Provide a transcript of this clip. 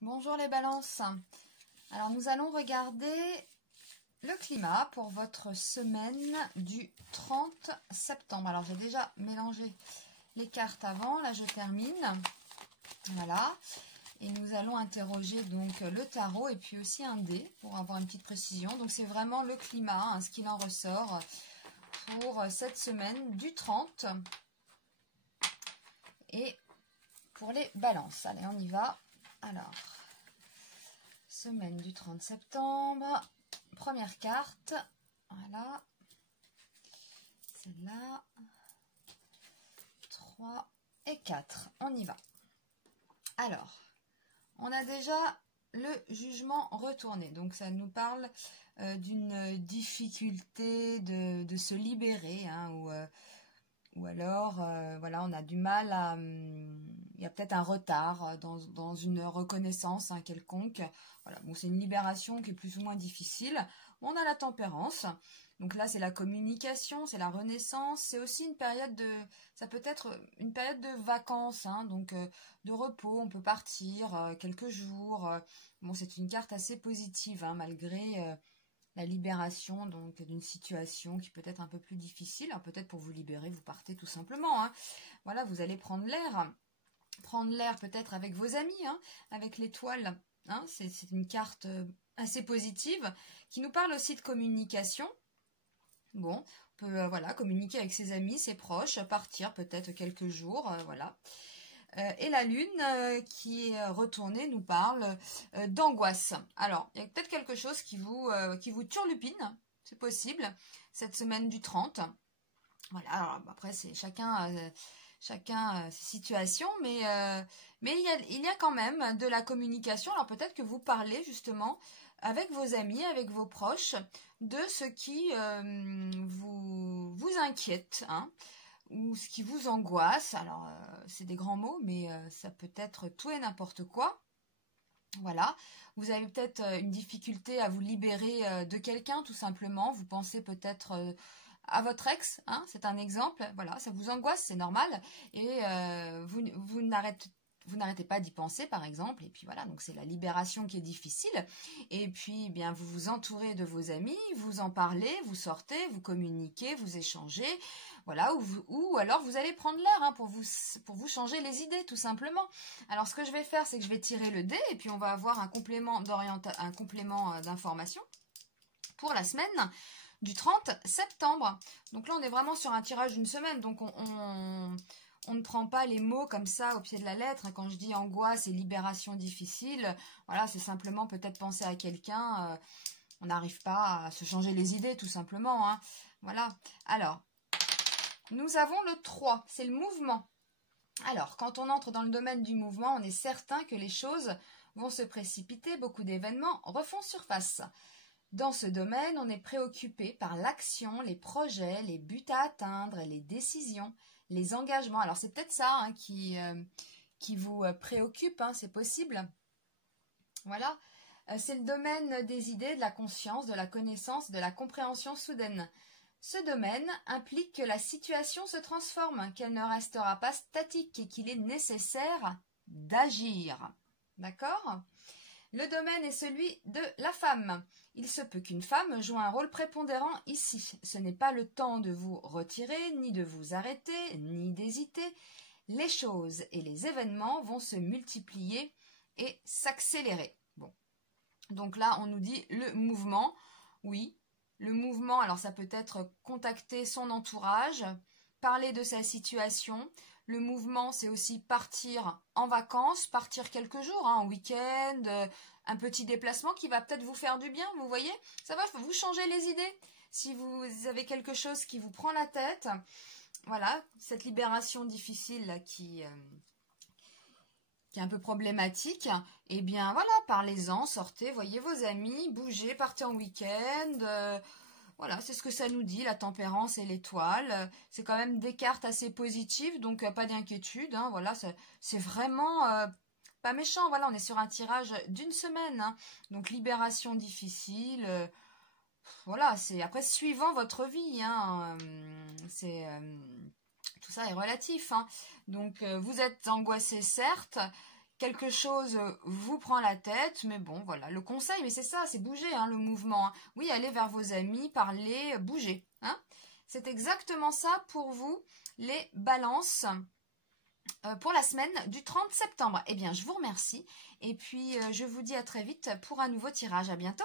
Bonjour les balances. Alors nous allons regarder le climat pour votre semaine du 30 septembre. Alors j'ai déjà mélangé les cartes avant, là je termine. Voilà. Et nous allons interroger donc le tarot et puis aussi un dé pour avoir une petite précision. Donc c'est vraiment le climat, hein, ce qu'il en ressort pour cette semaine du 30. Et pour les balances, allez on y va. Alors, semaine du 30 septembre, première carte, voilà, celle-là, 3 et 4, on y va. Alors, on a déjà le jugement retourné, donc ça nous parle d'une difficulté de se libérer, hein, ou alors, voilà, on a du mal à... il y a peut-être un retard dans une reconnaissance quelconque. Voilà, bon, c'est une libération qui est plus ou moins difficile. On a la tempérance. Donc là, c'est la communication, c'est la renaissance. C'est aussi une période de... Ça peut être une période de vacances, hein, donc de repos. On peut partir quelques jours. Bon, c'est une carte assez positive, hein, malgré... la libération donc d'une situation qui peut être un peu plus difficile. Alors peut-être pour vous libérer, vous partez tout simplement. Hein. Voilà, vous allez prendre l'air. Prendre l'air peut-être avec vos amis, hein, avec l'étoile. Hein. C'est une carte assez positive qui nous parle aussi de communication. Bon, on peut voilà, communiquer avec ses amis, ses proches, partir peut-être quelques jours, voilà. Et la lune qui est retournée nous parle d'angoisse. Alors, il y a peut-être quelque chose qui vous turlupine, c'est possible, cette semaine du 30. Voilà, alors après c'est chacun ses situations, mais il y a quand même de la communication. Alors peut-être que vous parlez justement avec vos amis, avec vos proches, de ce qui vous inquiète, hein, ou ce qui vous angoisse. Alors, c'est des grands mots, mais ça peut être tout et n'importe quoi. Voilà, vous avez peut-être une difficulté à vous libérer de quelqu'un, tout simplement. Vous pensez peut-être à votre ex, hein, c'est un exemple. Voilà, ça vous angoisse, c'est normal. Et vous n'arrêtez pas d'y penser, par exemple. Et puis voilà, donc c'est la libération qui est difficile. Et puis, eh bien, vous vous entourez de vos amis, vous en parlez, vous sortez, vous communiquez, vous échangez. Voilà, ou alors vous allez prendre l'air, hein, pour vous changer les idées, tout simplement. Alors, ce que je vais faire, c'est que je vais tirer le dé et puis on va avoir un complément d'information pour la semaine du 30 septembre. Donc là, on est vraiment sur un tirage d'une semaine. Donc, on ne prend pas les mots comme ça au pied de la lettre. Quand je dis angoisse et libération difficile, voilà, c'est simplement peut-être penser à quelqu'un. On n'arrive pas à se changer les idées, tout simplement. Hein. Voilà. Alors, nous avons le 3, c'est le mouvement. Alors, quand on entre dans le domaine du mouvement, on est certain que les choses vont se précipiter, beaucoup d'événements refont surface. Dans ce domaine, on est préoccupé par l'action, les projets, les buts à atteindre, les décisions, les engagements. Alors, c'est peut-être ça, hein, qui vous préoccupe, hein, c'est possible. Voilà, c'est le domaine des idées, de la conscience, de la connaissance, de la compréhension soudaine. Ce domaine implique que la situation se transforme, qu'elle ne restera pas statique et qu'il est nécessaire d'agir. D'accord ? Le domaine est celui de la femme. Il se peut qu'une femme joue un rôle prépondérant ici. Ce n'est pas le temps de vous retirer, ni de vous arrêter, ni d'hésiter. Les choses et les événements vont se multiplier et s'accélérer. Bon. Donc là, on nous dit le mouvement. Oui, le mouvement, alors ça peut être contacter son entourage, parler de sa situation. Le mouvement, c'est aussi partir en vacances, partir quelques jours, hein, en week-end, un petit déplacement qui va peut-être vous faire du bien, vous voyez. Ça va vous changer les idées. Si vous avez quelque chose qui vous prend la tête, voilà, cette libération difficile là, qui est un peu problématique, eh bien voilà, parlez-en, sortez, voyez vos amis, bougez, partez en week-end, voilà, c'est ce que ça nous dit, la tempérance et l'étoile. C'est quand même des cartes assez positives, donc pas d'inquiétude, hein, voilà, c'est vraiment pas méchant, voilà, on est sur un tirage d'une semaine, hein, donc libération difficile, voilà, c'est après suivant votre vie, hein, tout ça est relatif, hein. Donc vous êtes angoissé certes, quelque chose vous prend la tête, mais bon, voilà, le conseil, mais c'est ça, c'est bouger, hein, le mouvement. Hein. Oui, allez vers vos amis, parler, bouger. Hein. C'est exactement ça pour vous, les balances, pour la semaine du 30 septembre. Eh bien, je vous remercie, et puis je vous dis à très vite pour un nouveau tirage. À bientôt.